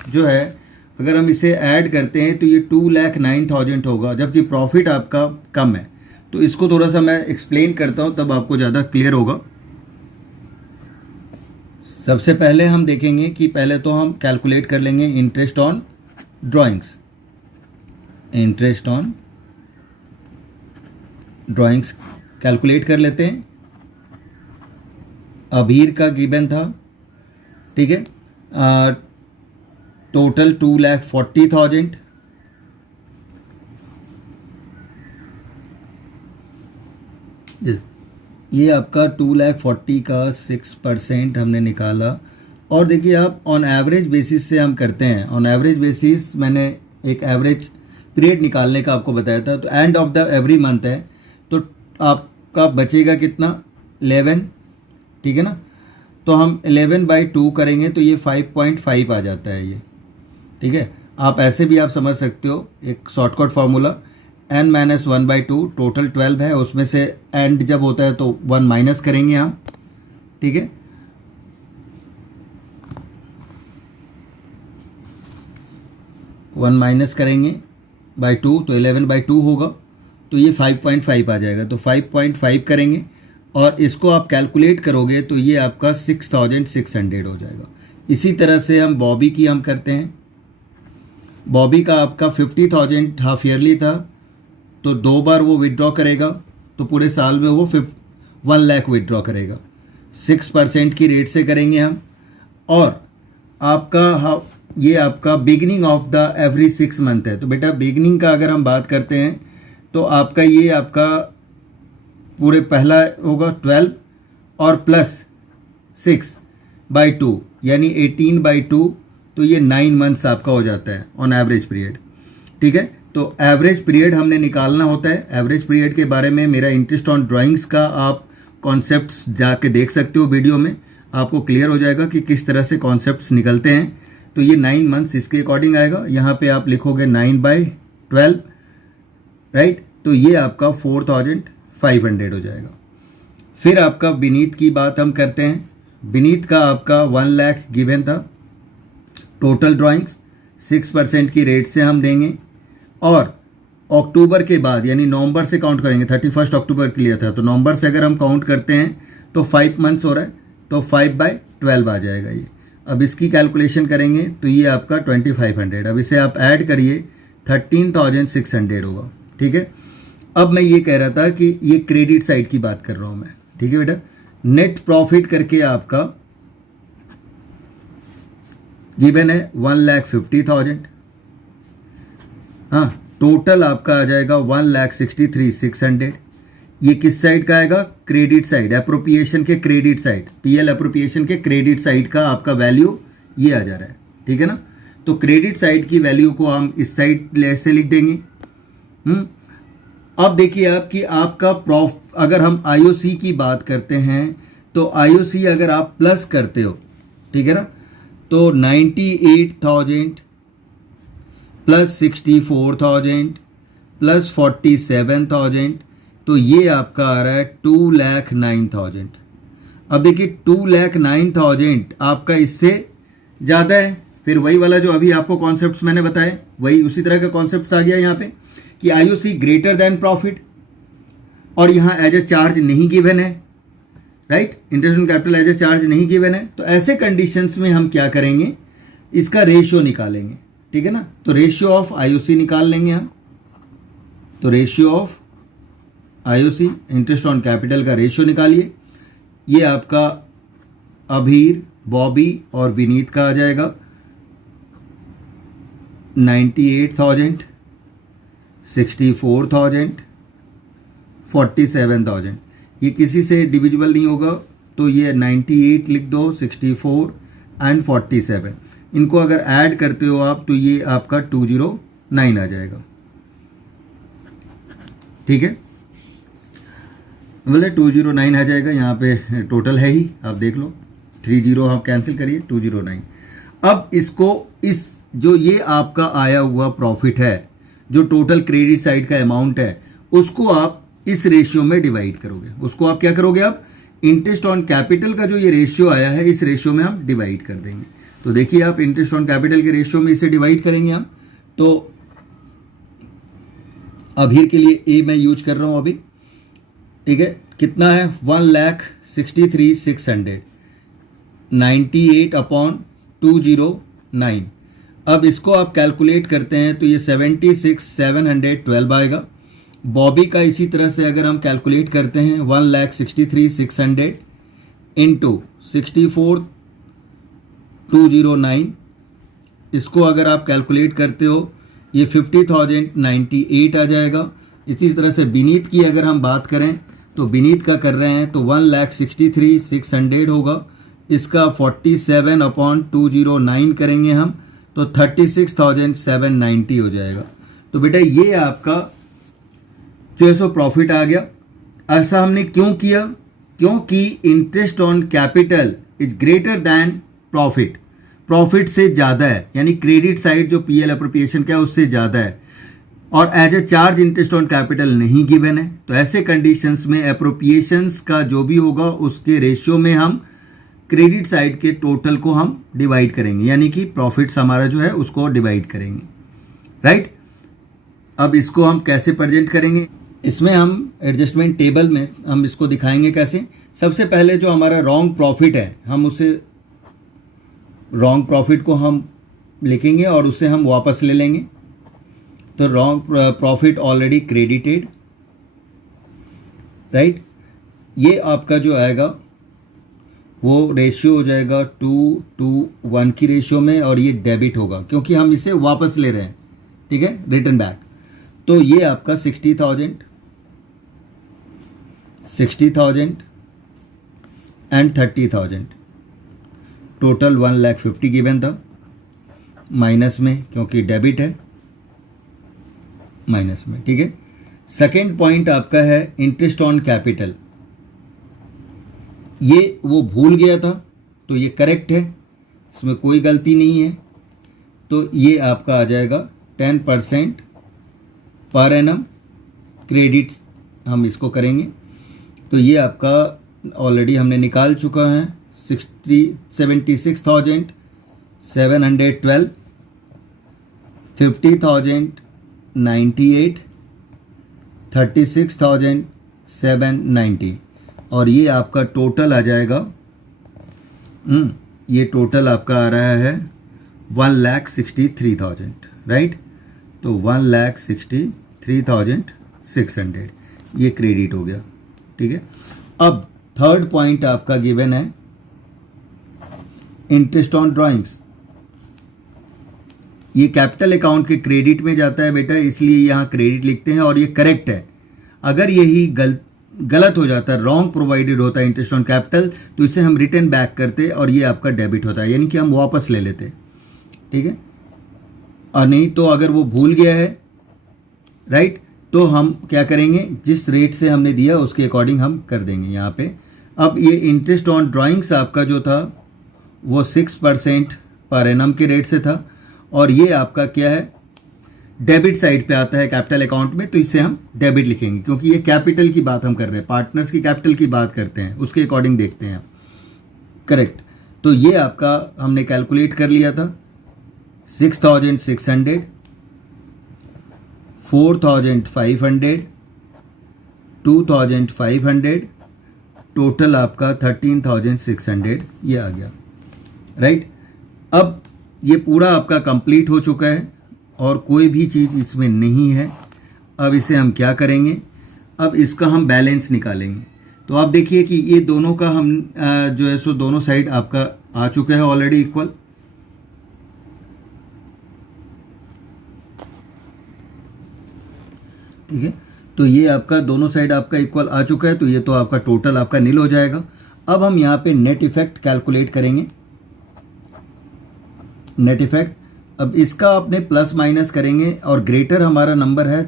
जो है, अगर हम इसे ऐड करते हैं तो ये 2,09,000 होगा, जबकि प्रॉफिट आपका कम है। तो इसको थोड़ा सा मैं एक्सप्लेन करता हूँ, तब आपको ज़्यादा क्लियर होगा। सबसे पहले हम देखेंगे कि पहले तो हम कैलकुलेट कर लेंगे interest on drawings. Interest on drawings calculate कर लेते हैं। अभीर का गिवन था, ठीक है, टोटल 2,40,000। ये आपका 2,40,000 का 6% हमने निकाला। और देखिए आप ऑन एवरेज बेसिस से हम करते हैं। ऑन एवरेज बेसिस मैंने एक एवरेज पीरियड निकालने का आपको बताया था। तो end of the every month है, तो आपका बचेगा कितना, 11, ठीक है ना। तो हम 11/2 करेंगे तो ये 5.5 आ जाता है ये, ठीक है। आप ऐसे भी आप समझ सकते हो, एक शॉर्टकट फार्मूला, n-1/2 टोटल 12 है, उसमें से एंड जब होता है तो 1 माइनस करेंगे हम, ठीक है। वन माइनस करेंगे बाई 2 तो 11/2 होगा, तो ये 5.5 आ जाएगा। तो 5.5 करेंगे और इसको आप कैलकुलेट करोगे तो ये आपका 6,600 हो जाएगा। इसी तरह से हम बॉबी की हम करते हैं। बॉबी का आपका 50,000 हाफ ईयरली था, तो 2 बार वो विड्रॉ करेगा, तो पूरे साल में वो 1 लाख विड्रॉ करेगा। 6% की रेट से करेंगे हम। और आपका ये आपका beginning of the every 6 month है। तो बेटा बिगनिंग का अगर हम बात करते हैं तो आपका ये आपका पूरे पहला होगा 12 और प्लस 6/2 यानी 18/2, तो ये 9 मंथ्स आपका हो जाता है ऑन एवरेज पीरियड, ठीक है। तो एवरेज पीरियड हमने निकालना होता है। एवरेज पीरियड के बारे में मेरा इंटरेस्ट ऑन ड्राइंग्स का आप कॉन्सेप्ट्स जाके देख सकते हो वीडियो में, आपको क्लियर हो जाएगा कि किस तरह से कॉन्सेप्ट्स निकलते हैं। तो ये 9 मंथ्स इसके अकॉर्डिंग आएगा। यहाँ पे आप लिखोगे 9/12, राइट, तो ये आपका 4,500 हो जाएगा। फिर आपका विनीत की बात हम करते हैं। विनीत का आपका 1 लाख गिवन था। टोटल ड्राइंग्स 6% की रेट से हम देंगे। और अक्टूबर के बाद यानी नवंबर से काउंट करेंगे, 31 अक्टूबर के लिए था, तो नवंबर से अगर हम काउंट करते हैं तो 5 मंथ्स हो रहा है, तो 5/12 आ जाएगा ये। अब इसकी कैलकुलेशन करेंगे तो ये आपका 2,500। अब इसे आप ऐड करिए, 13,600 होगा, ठीक है। अब मैं ये कह रहा था कि ये क्रेडिट साइड की बात कर रहा हूँ मैं, ठीक है बेटा। नेट प्रॉफिट करके आपका गिवन है 1,50,000। हाँ, टोटल आपका आ जाएगा 1,63,600। ये किस साइड का आएगा, क्रेडिट साइड, अप्रोप्रिएशन के क्रेडिट साइड, पीएल अप्रोप्रिएशन के क्रेडिट साइड का आपका वैल्यू ये आ जा रहा है, ठीक है ना। तो क्रेडिट साइड की वैल्यू को हम इस साइड से लिख देंगे। अब देखिए आप कि आपका अगर हम आईओसी की बात करते हैं तो आईओसी अगर आप प्लस करते हो, ठीक है ना, तो 98,000 प्लस 64,000 प्लस 47,000, तो ये आपका आ रहा है 2,09,000। अब देखिए 2,09,000 आपका इससे ज़्यादा है। फिर वही वाला जो अभी आपको कॉन्सेप्ट्स मैंने बताए, वही उसी तरह का कॉन्सेप्ट्स आ गया यहाँ पे कि आईओसी ग्रेटर देन प्रॉफिट, और यहाँ एज ए चार्ज नहीं गिवन है, right, interest on capital as a charge नहीं गिवन है। तो ऐसे कंडीशंस में हम क्या करेंगे, इसका रेशियो निकालेंगे, ठीक है ना। तो रेशियो ऑफ आईओसी निकाल लेंगे हम। तो ratio of IOC, interest on capital का रेशियो निकालिए। ये आपका अभीर, बॉबी और विनीत का आ जाएगा 98,000, 64,000, 47,000। ये किसी से डिविजिबल नहीं होगा, तो ये 98 लिख दो, 64 एंड 47। इनको अगर ऐड करते हो आप तो ये आपका 209 आ जाएगा। ठीक है, बोले 209 आ जाएगा। यहाँ पे टोटल है ही, आप देख लो, 30 आप कैंसिल करिए, 209। अब इसको इस जो ये आपका आया हुआ प्रॉफिट है, जो टोटल क्रेडिट साइड का अमाउंट है, उसको आप इस रेशियो में डिवाइड करोगे। उसको आप क्या करोगे, आप इंटरेस्ट ऑन कैपिटल का जो ये रेशियो आया है, इस रेशियो में हम डिवाइड कर देंगे। तो देखिए आप इंटरेस्ट ऑन कैपिटल के रेशियो में इसे डिवाइड करेंगे हम। तो अभी के लिए ए मैं यूज कर रहा हूं अभी। ठीक है, कितना है, 1,63,600, 98/209। अब इसको आप कैलकुलेट करते हैं तो ये 76,712 आएगा। बॉबी का इसी तरह से अगर हम कैलकुलेट करते हैं, 1,63,600 इंटू 64,209, इसको अगर आप कैलकुलेट करते हो ये 50,098 आ जाएगा। इसी तरह से विनीत की अगर हम बात करें तो विनीत का कर रहे हैं तो 1,63,600 होगा, इसका 47/209 करेंगे हम तो 36,790 हो जाएगा। तो बेटा ये आपका जो है सो प्रॉफिट आ गया। ऐसा हमने क्यों किया, क्योंकि interest on capital is greater than profit, profit से ज़्यादा है, यानी क्रेडिट साइड जो पीएल अप्रोप्रिएशन का है उससे ज़्यादा है, और as a charge interest on capital नहीं गिवन है। तो ऐसे कंडीशंस में अप्रोप्रिएशंस का जो भी होगा उसके रेशियो में हम क्रेडिट साइड के टोटल को हम डिवाइड करेंगे, यानी कि प्रॉफिट्स हमारा जो है उसको डिवाइड करेंगे। राइट, अब इसको हम कैसे प्रेजेंट करेंगे, इसमें हम एडजस्टमेंट टेबल में हम इसको दिखाएंगे कैसे। सबसे पहले जो हमारा रॉन्ग प्रॉफिट है, हम उसे रॉन्ग प्रॉफिट को हम लिखेंगे और उसे हम वापस ले लेंगे। तो wrong profit already credited, right, ये आपका जो आएगा वो रेशियो हो जाएगा 2:1 की रेशियो में, और ये डेबिट होगा क्योंकि हम इसे वापस ले रहे हैं। ठीक है, रिटर्न बैक। तो ये आपका 60,000 एंड 30,000, टोटल 1,50,000 गिवन था, माइनस में क्योंकि डेबिट है, माइनस में। ठीक है, सेकेंड पॉइंट आपका है इंटरेस्ट ऑन कैपिटल। ये वो भूल गया था तो ये करेक्ट है, इसमें कोई गलती नहीं है। तो ये आपका आ जाएगा 10% पर एनम क्रेडिट, हम इसको करेंगे। तो ये आपका ऑलरेडी हमने निकाल चुका है, 76,712, 50,098, 36,790, और ये आपका टोटल आ जाएगा, ये टोटल आपका आ रहा है 1,63,000, राइट। तो 1,63,600 ये क्रेडिट हो गया। ठीक है, अब थर्ड पॉइंट आपका गिवन है इंटरेस्ट ऑन ड्राइंग्स। ये कैपिटल अकाउंट के क्रेडिट में जाता है बेटा, इसलिए यहाँ क्रेडिट लिखते हैं और ये करेक्ट है। अगर यही गलत हो जाता, रॉन्ग प्रोवाइडेड होता है इंटरेस्ट ऑन कैपिटल, तो इसे हम रिटर्न बैक करते और ये आपका डेबिट होता है, यानी कि हम वापस ले लेते। ठीक है, और नहीं तो अगर वो भूल गया है, राइट, तो हम क्या करेंगे, जिस रेट से हमने दिया उसके अकॉर्डिंग हम कर देंगे यहाँ पे। अब ये इंटरेस्ट ऑन ड्राइंग्स आपका जो था वो 6% पर एनम के रेट से था, और ये आपका क्या है, डेबिट साइड पे आता है कैपिटल अकाउंट में, तो इसे हम डेबिट लिखेंगे क्योंकि ये कैपिटल की बात हम कर रहे हैं, पार्टनर्स की कैपिटल की बात करते हैं, उसके अकॉर्डिंग देखते हैं। करेक्ट, तो ये आपका हमने कैलकुलेट कर लिया था, 6,600, 4,500, 2,500, टोटल आपका 13,600 ये आ गया, राइट। अब ये पूरा आपका कंप्लीट हो चुका है और कोई भी चीज़ इसमें नहीं है। अब इसे हम क्या करेंगे, अब इसका हम बैलेंस निकालेंगे। तो आप देखिए कि ये दोनों का हम जो है सो दोनों साइड आपका आ चुका है ऑलरेडी इक्वल। ठीक है। तो ये आपका दोनों साइड आपका इक्वल आ चुका है, तो ये तो आपका टोटल आपका नील हो जाएगा। अब हम यहाँ पे नेट इफेक्ट कैलकुलेट करेंगे। नेट इफेक्ट, अब इसका अपने प्लस माइनस करेंगे और ग्रेटर हमारा नंबर है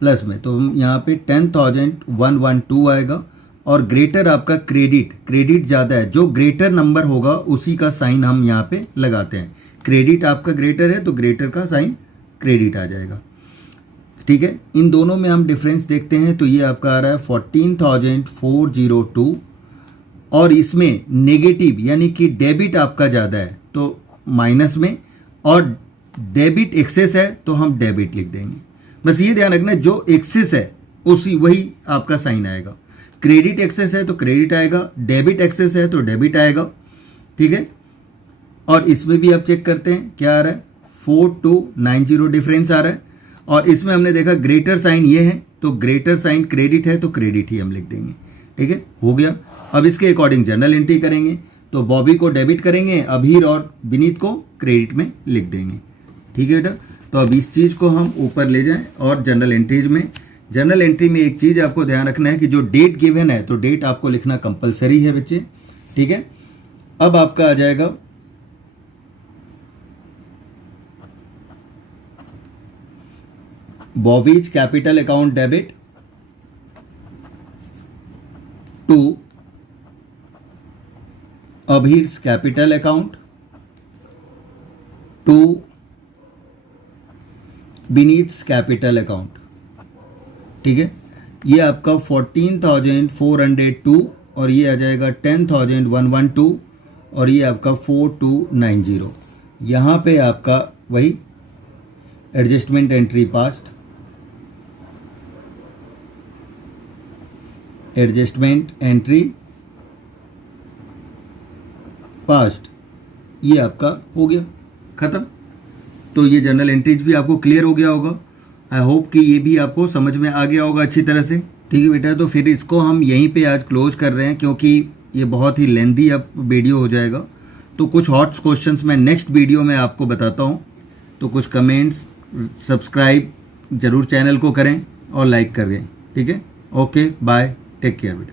प्लस में, तो हम यहाँ पे 10,112 आएगा। और ग्रेटर आपका क्रेडिट ज़्यादा है, जो ग्रेटर नंबर होगा उसी का साइन हम यहाँ पे लगाते हैं। क्रेडिट आपका ग्रेटर है तो ग्रेटर का साइन क्रेडिट आ जाएगा, ठीक है। इन दोनों में हम डिफरेंस देखते हैं, तो ये आपका आ रहा है 14,402 और इसमें नेगेटिव यानी कि डेबिट आपका ज़्यादा है तो माइनस में, और डेबिट एक्सेस है तो हम डेबिट लिख देंगे। बस ये ध्यान रखना, जो एक्सेस है वही आपका साइन आएगा। क्रेडिट एक्सेस है तो क्रेडिट आएगा, डेबिट एक्सेस है तो डेबिट आएगा, ठीक है। और इसमें भी आप चेक करते हैं क्या आ रहा है, 4290 डिफरेंस आ रहा है। और इसमें हमने देखा ग्रेटर साइन ये है तो ग्रेटर साइन क्रेडिट है तो क्रेडिट ही हम लिख देंगे, ठीक है, हो गया। अब इसके अकॉर्डिंग जर्नल एंट्री करेंगे, तो बॉबी को डेबिट करेंगे, अभीर और विनीत को क्रेडिट में लिख देंगे, ठीक है बेटा। तो अब इस चीज़ को हम ऊपर ले जाएं और जनरल एंट्रीज में, जनरल एंट्री में एक चीज़ आपको ध्यान रखना है कि जो डेट गिवन है तो डेट आपको लिखना कंपलसरी है बच्चे, ठीक है। अब आपका आ जाएगा Bobby's capital account debit to Abhir's capital account to Vineet's capital account, ठीक है। ये आपका 14,402 और ये आ जाएगा 10,112 और ये आपका 4290। यहाँ पे आपका वही adjustment entry past, adjustment entry past, ये आपका हो गया ख़त्म। तो ये जर्नल एंट्रीज भी आपको क्लियर हो गया होगा। आई होप कि ये भी आपको समझ में आ गया होगा अच्छी तरह से, ठीक है बेटा। तो फिर इसको हम यहीं पे आज क्लोज कर रहे हैं क्योंकि ये बहुत ही लेंदी अब वीडियो हो जाएगा। तो कुछ हॉट क्वेश्चंस मैं नेक्स्ट वीडियो में आपको बताता हूँ। तो कुछ कमेंट्स, सब्सक्राइब जरूर चैनल को करें और लाइक करें, ठीक है। ओके बाय, टेक केयर बेटा।